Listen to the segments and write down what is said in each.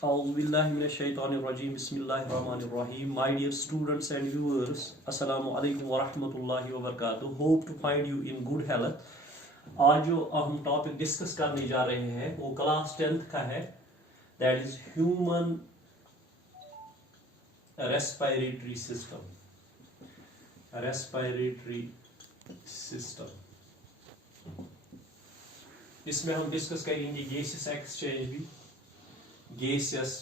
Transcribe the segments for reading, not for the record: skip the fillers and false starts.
Auzubillahiminash-shaytanir-rajim. Bismillahir-rahmanir-rahim. My dear students and viewers, Assalamu alaikum wa rahmatullahi wa barakatuh. Hope to find you in good health. आज जो हम topic discuss करने जा रहे हैं वो क्लास 10th का है, that is human respiratory system. Respiratory system इसमें हम डिस्कस करेंगे गैसेस एक्सचेंज भी, gaseous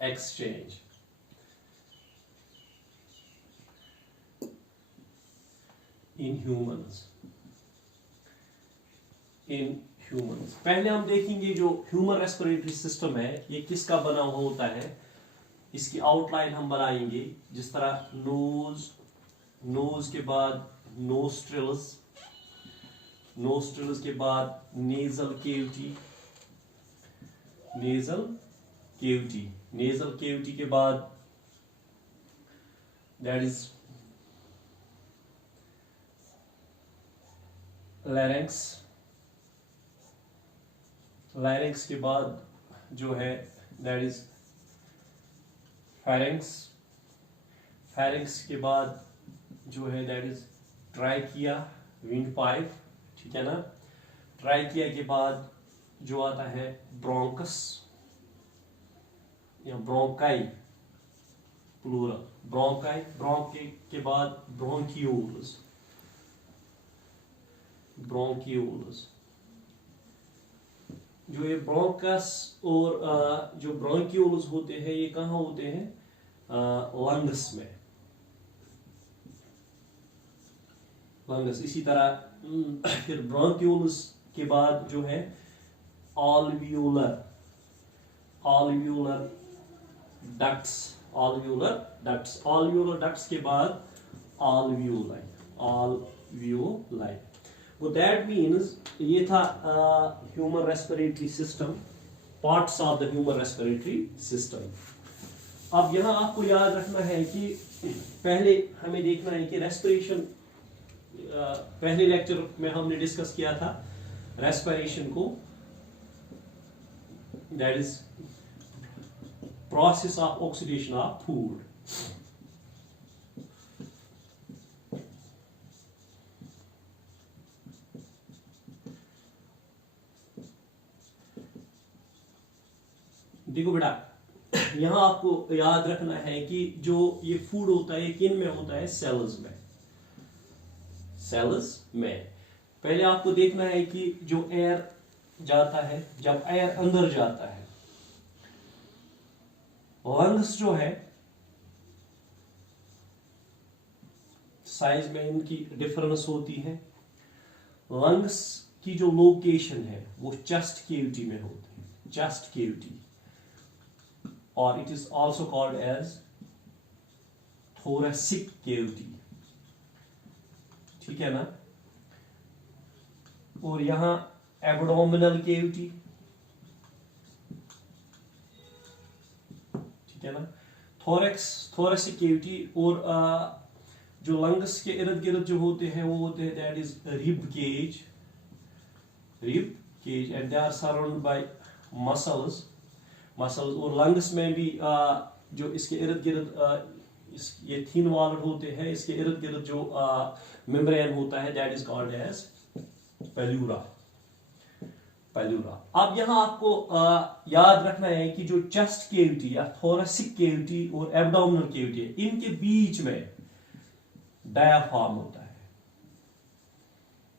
exchange. In humans. पहले हम देखेंगे जो ह्यूमन रेस्पिरेटरी सिस्टम है ये किसका बना हुआ होता है. इसकी आउटलाइन हम बनाएंगे जिस तरह नोज के बाद नोस्ट्रिल्स के बाद नेजल केविटी के बाद दैट इज लैरिंक्स के बाद जो है दैट इज फेरिंक्स के बाद जो है that is trachea, wind pipe, ठीक है ना. ट्राइकिया के बाद जो आता है ब्रोंकस या ब्रोंकाई प्लूरल, ब्रोंकी के बाद ब्रोंकियोल्स. जो ये ब्रोंकस और जो ब्रोंकियोल्स होते हैं ये कहाँ होते हैं, लंग्स में. इसी तरह फिर ब्रोंकियोल्स के बाद जो है alveolar ducts के बाद alveoli. वो दैट मीन्स ये था human respiratory system, parts of the human respiratory system. अब यहाँ आपको याद रखना है कि पहले हमें देखना है कि रेस्पिरेशन, पहले लेक्चर में हमने डिस्कस किया था रेस्पिरेशन को, that is process of oxidation of food. देखो बेटा, यहां आपको याद रखना है कि जो ये फूड होता है किन में होता है, सेल्स में. पहले आपको देखना है कि जो एयर जाता है, जब एयर अंदर जाता है, लंग्स जो है साइज में इनकी डिफरेंस होती है. लंग्स की जो लोकेशन है वो चेस्ट केविटी में होती है, चेस्ट केविटी, और it is also called as thoracic cavity, ठीक है ना. और यहां एब्डोमिनल केविटी, ठीक है ना. Thoracic cavity. और जो लंग्स के इर्द गिर्द जो होते हैं वो होते हैं that is rib cage, and they are surrounded by muscles. और लंग्स में भी जो इसके इर्द गिर्द ये थिन वॉल्ड होते हैं, इसके इर्द गिर्द जो मेम्ब्रेन होता है दैट इज कॉल्ड एज पेल्यूरा. अब यहां आपको याद रखना है कि जो चेस्ट केविटी या थोरेसिक केविटी और एब्डोमिनल केविटी है, इनके बीच में डायाफ्राम होता है,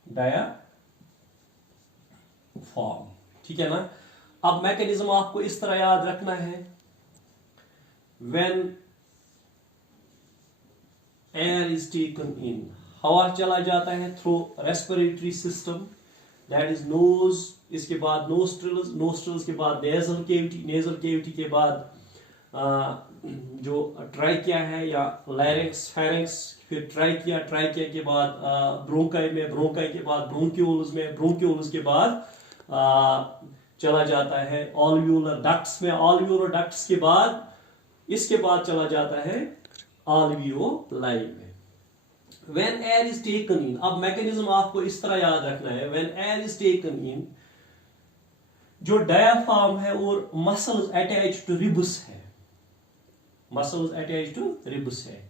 डायाफ्राम, ठीक है ना. अब मैकेनिज्म आपको इस तरह याद रखना है, when air is taken in, हवा चला जाता है through respiratory system, that is nose, इसके बाद नोस्ट्रिल्स के बाद नेजल केविटी के बाद जो ट्राइकिया है या लैरिंक्स, फेरिंक्स, फिर ट्राइकिया के बाद ब्रोंकाई के बाद ब्रोंकियोल्स के बाद चला जाता है alveolar ducts के बाद, इसके बाद चला जाता है alveoli में. When air is taken in, अब मैकेनिज्म आपको इस तरह याद रखना है, when air is taken in, जो डायाफ्राम है और मसल्स अटैच टू रिब्स है, मसल्स अटैच टू रिब्स है,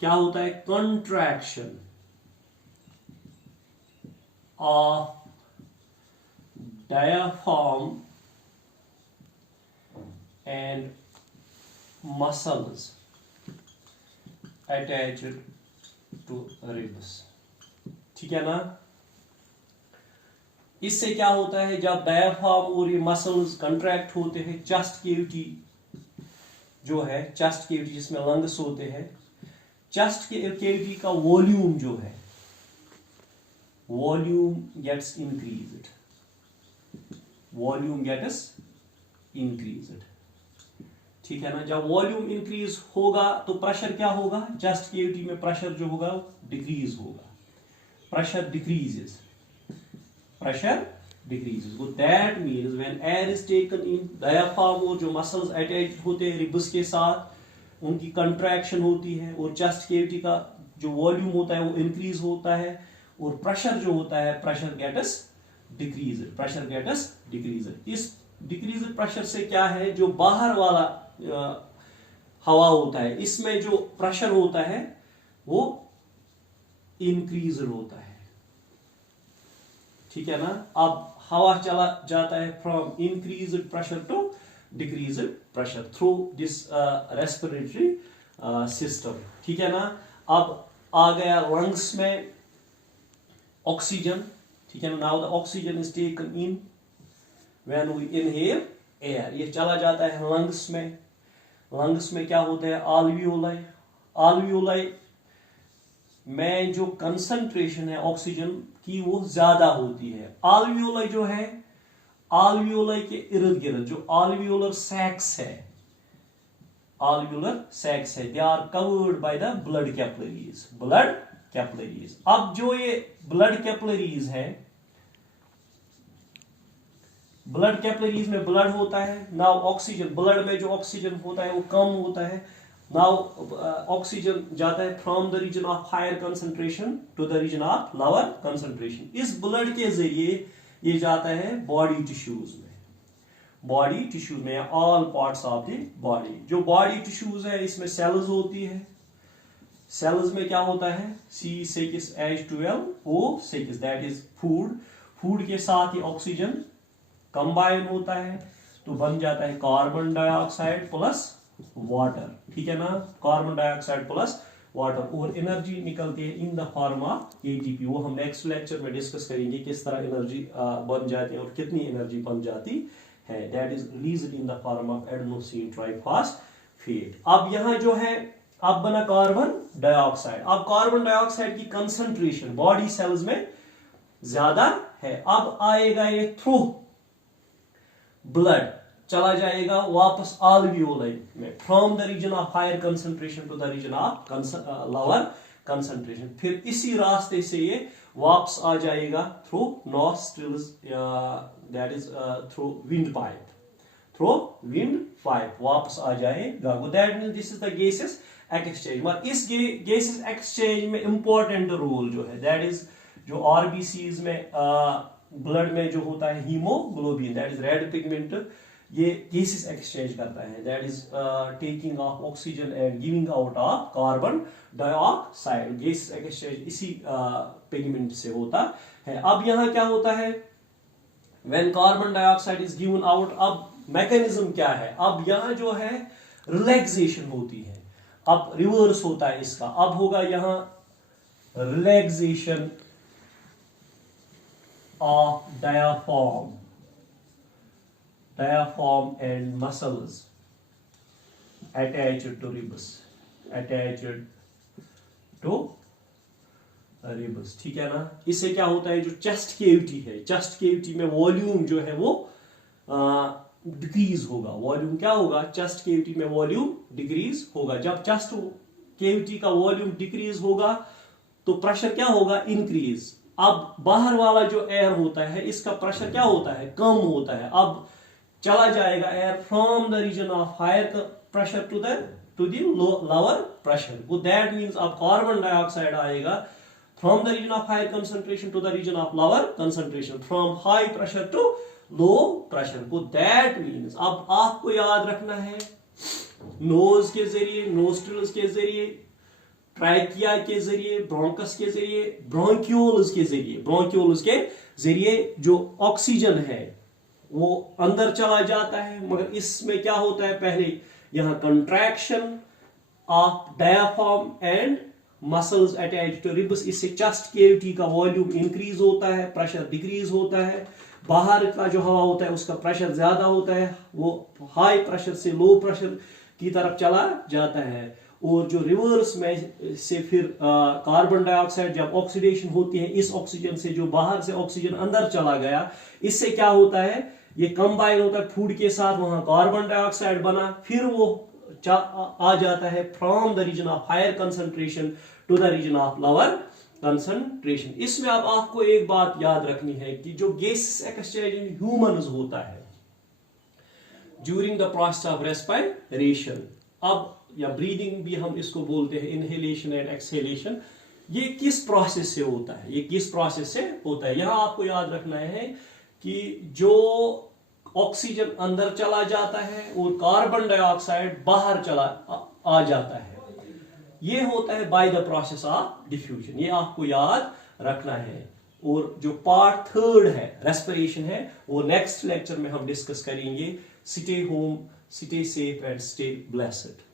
क्या होता है? Contraction of diaphragm and muscles attached to ribs. ठीक है ना? इससे क्या होता है, जब डायाफ्राम और ये मसल्स कंट्रैक्ट होते हैं, चेस्ट केविटी जो है, चेस्ट केविटी जिसमें लंग्स होते हैं, चेस्ट केविटी का वॉल्यूम जो है, volume gets increased, volume gets increased. ठीक है ना? जब वॉल्यूम इंक्रीज होगा तो प्रेशर क्या होगा? चेस्ट केविटी में प्रेशर जो होगा डिक्रीज होगा, pressure decreases, pressure decreases. So that means when air is taken in, diaphragm और जो muscles attached होते हैं रिब्स के साथ, उनकी contraction होती है और chest cavity का जो volume होता है वो increase होता है और pressure जो होता है pressure gets decreased, pressure gets decreased. इस decreased pressure से क्या है, जो बाहर वाला हवा होता है इसमें जो pressure होता है वो increased होता है। ठीक है ना? अब हवा चला जाता है from increased pressure to decreased pressure through this respiratory system. ठीक है ना? अब आ गया लंग्स में ऑक्सीजन। ठीक है ना? Now the oxygen is taken in when we inhale air, ये चला जाता है लंग्स में। लंग्स में क्या होता है? आल्वियोलाई, आल्वियोलाई में जो कंसंट्रेशन है ऑक्सीजन की वो ज्यादा होती है। आल्वियोलाई जो है, आल्वियोलाई के इर्द गिर्द जो आल्वियोलर सैक्स है, आल्वियोलर सैक्स है, they are covered by the blood capillaries, blood capillaries. अब जो ये ब्लड कैपिलरीज है, ब्लड कैपिलरीज में ब्लड होता है। नाउ ऑक्सीजन, ब्लड में जो ऑक्सीजन होता है वो कम होता है। नाउ ऑक्सीजन जाता है from the region of higher concentration to the region of lower concentration. इस ब्लड के जरिए ये जाता है बॉडी टिश्यूज में, बॉडी टिश्यूज में, all parts of the body. जो बॉडी टिश्यूज है इसमें सेल्स होती है। सेल्स में क्या होता है? C6H12O6, that is food. Food के साथ ही ऑक्सीजन कंबाइन होता है तो बन जाता है कार्बन डाइऑक्साइड प्लस वाटर। ठीक है ना? कार्बन डाइऑक्साइड प्लस वाटर, और एनर्जी निकलती है in the form of ATP. वो हम नेक्स्ट लेक्चर में डिस्कस करेंगे किस तरह एनर्जी बन जाती है और कितनी एनर्जी बन जाती है। That is released in the form of adenosine triphosphate. अब यहाँ जो है, अब बना कार्बन डाइऑक्साइड। अब कार्बन डाइऑक्साइड की कंसंट्रेशन बॉडी सेल्स में ज्यादा है। अब आएगा ये थ्रू ब्लड, चला जाएगा वापस आल्वियोलाई में, from the region of higher concentration to the region of lower concentration. फिर इसी रास्ते से ये वापस आ जाएगा through nostrils, that is through wind pipe, through wind pipe वापस आ जाएगा। That means this is the gases exchange. मगर इस गैसेस एक्सचेंज में इंपॉर्टेंट रोल जो है, दैट इज जो आरबीसीज में ब्लड में जो होता है haemoglobin, that is red pigment, ये गैसेस एक्सचेंज करता है। That is taking of oxygen and giving out of carbon dioxide. Gases exchange इसी पिगमेंट से होता है। अब यहाँ क्या होता है? When carbon dioxide is given out, अब मैकेनिज्म क्या है? अब यहाँ जो है रिलैक्सेशन होती है। अब रिवर्स होता है इसका। अब होगा यहाँ relaxation of diaphragm and muscles attached to ribs, ठीक है ना? इससे क्या होता है? जो चेस्ट केविटी है, चेस्ट केविटी में वॉल्यूम जो है वो डिक्रीज होगा। वॉल्यूम क्या होगा? चेस्ट केविटी में वॉल्यूम डिक्रीज होगा। जब चेस्ट केविटी का वॉल्यूम डिक्रीज होगा तो प्रेशर क्या होगा? इंक्रीज। अब बाहर वाला जो एयर होता है इसका प्रेशर क्या होता है? कम होता है। अब चला जाएगा air from the region of higher pressure to the lower pressure. वो दैट मींस अब कार्बन डाइऑक्साइड आएगा from the region of higher concentration to the region of lower concentration, from high pressure to low pressure को। That means अब आपको याद रखना है knows के जरिए, नोस्ट्रिल्स के जरिए, ट्राइकिया के जरिए, ब्रोंकस के जरिए, ब्रोंक्यूल्स के जरिए, ब्रोंक्यूल्स के जरिए जो ऑक्सीजन है वो अंदर चला जाता है। मगर इसमें क्या होता है, पहले यहां contraction of diaphragm and muscles attach to ribs, इससे चेस्ट कैविटी का वॉल्यूम इंक्रीज होता है, प्रेशर डिक्रीज होता है। बाहर का जो हवा होता है उसका प्रेशर ज्यादा होता है, वो हाई प्रेशर से लो प्रेशर की तरफ चला जाता है। और जो रिवर्स में से फिर कार्बन डाइऑक्साइड जब ऑक्सीडेशन होती है, इस ऑक्सीजन से जो बाहर से ऑक्सीजन अंदर चला गया, इससे क्या होता है, ये कंबाइन होता है फूड के साथ, वहां कार्बन डाइऑक्साइड बना, फिर वो आ जाता है from the region of higher concentration to the region of lower concentration. इसमें अब आपको एक बात याद रखनी है कि जो गैसेस एक्सचेंज इन ह्यूमंस होता है during the process of respiration, अब या ब्रीदिंग भी हम इसको बोलते हैं, इनहेलेशन एंड एक्सहेलेशन, ये किस प्रोसेस से होता है, ये किस प्रोसेस से होता है। यहां आपको याद रखना है कि जो ऑक्सीजन अंदर चला जाता है और कार्बन डाइऑक्साइड बाहर चला आ जाता है, ये होता है by the process of diffusion, ये आपको याद रखना है। और जो पार्ट थर्ड है रेस्पिरेशन है, वो नेक्स्ट लेक्चर में हम डिस्कस करेंगे। Stay home, stay safe and stay blessed.